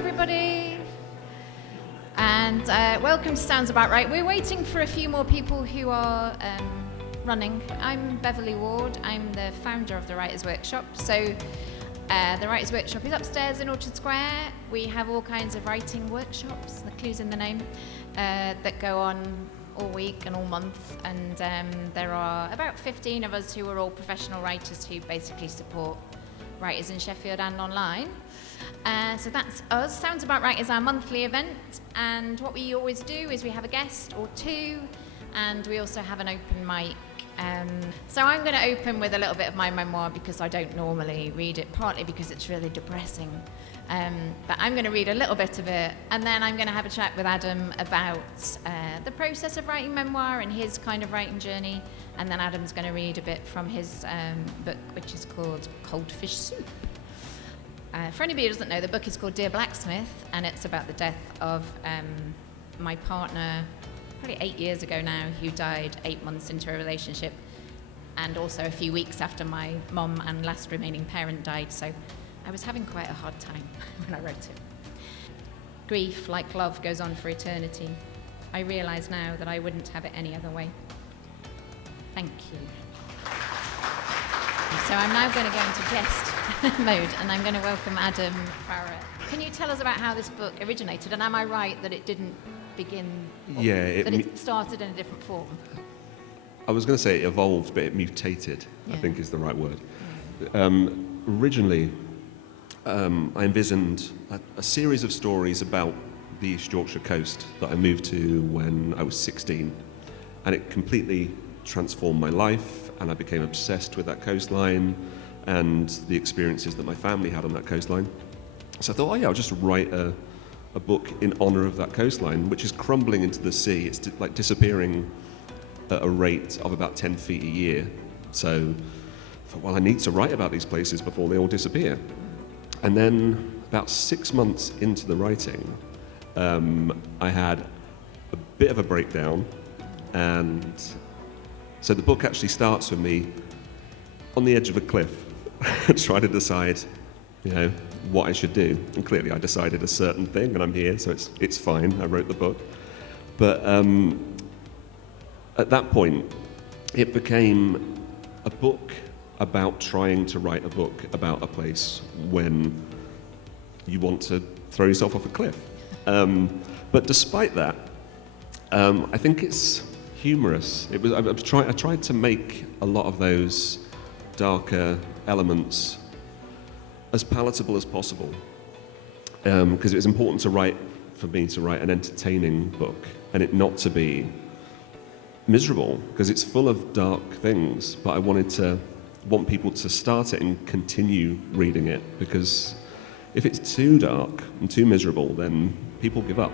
everybody. And welcome to Sounds About Right. We're waiting for a few more people who are running. I'm Beverley Ward. I'm the founder of the Writers' Workshop. So the Writers' Workshop is upstairs in Orchard Square. We have all kinds of writing workshops, the clue's in the name, that go on all week and all month. And there are about 15 of us who are all professional writers who basically support writers in Sheffield and online. So that's us. Sounds About Right is our monthly event, and what we always do is we have a guest or two, and we also have an open mic. So I'm going to open with a little bit of my memoir because I don't normally read it, partly because it's really depressing. But I'm going to read a little bit of it, and then I'm going to have a chat with Adam about the process of writing memoir and his kind of writing journey. And then Adam's going to read a bit from his book, which is called Cold Fish Soup. For anybody who doesn't know, the book is called Dear Blacksmith, and it's about the death of my partner, probably 8 years ago now, who died 8 months into a relationship, and also a few weeks after my mum and last remaining parent died. So I was having quite a hard time when I wrote it. Grief, like love, goes on for eternity. I realise now that I wouldn't have it any other way. Thank you. So I'm now going to go into guest mode, and I'm going to welcome Adam Farrett. Can you tell us about how this book originated, and am I right that it didn't begin, that it started in a different form? I was going to say it evolved, but it mutated, I think is the right word. Originally, I envisioned a series of stories about the East Yorkshire coast that I moved to when I was 16, and it completely transformed my life, and I became obsessed with that coastline and the experiences that my family had on that coastline. So I thought, I'll just write a book in honor of that coastline, which is crumbling into the sea. It's like disappearing at a rate of about 10 feet a year. So I thought, I need to write about these places before they all disappear. And then about 6 months into the writing, I had a bit of a breakdown, and so the book actually starts with me on the edge of a cliff, trying to decide, what I should do. And clearly I decided a certain thing, and I'm here, so it's fine. I wrote the book. But at that point, it became a book about trying to write a book about a place when you want to throw yourself off a cliff. But despite that, I think it's humorous. I tried to make a lot of those darker elements as palatable as possible, because it was important for me to write an entertaining book and it not to be miserable, because it's full of dark things. But I want people to start it and continue reading it, because if it's too dark and too miserable, then people give up.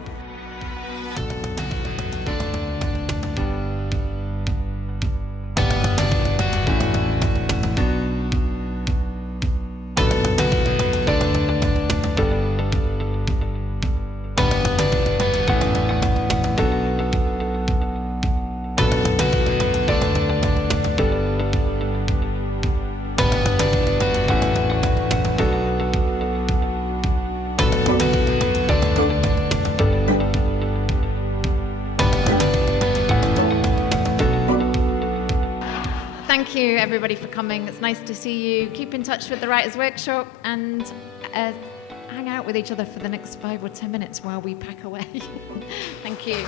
Thank you, everybody, for coming. It's nice to see you. Keep in touch with the Writers' Workshop and hang out with each other for the next 5 or 10 minutes while we pack away. Thank you.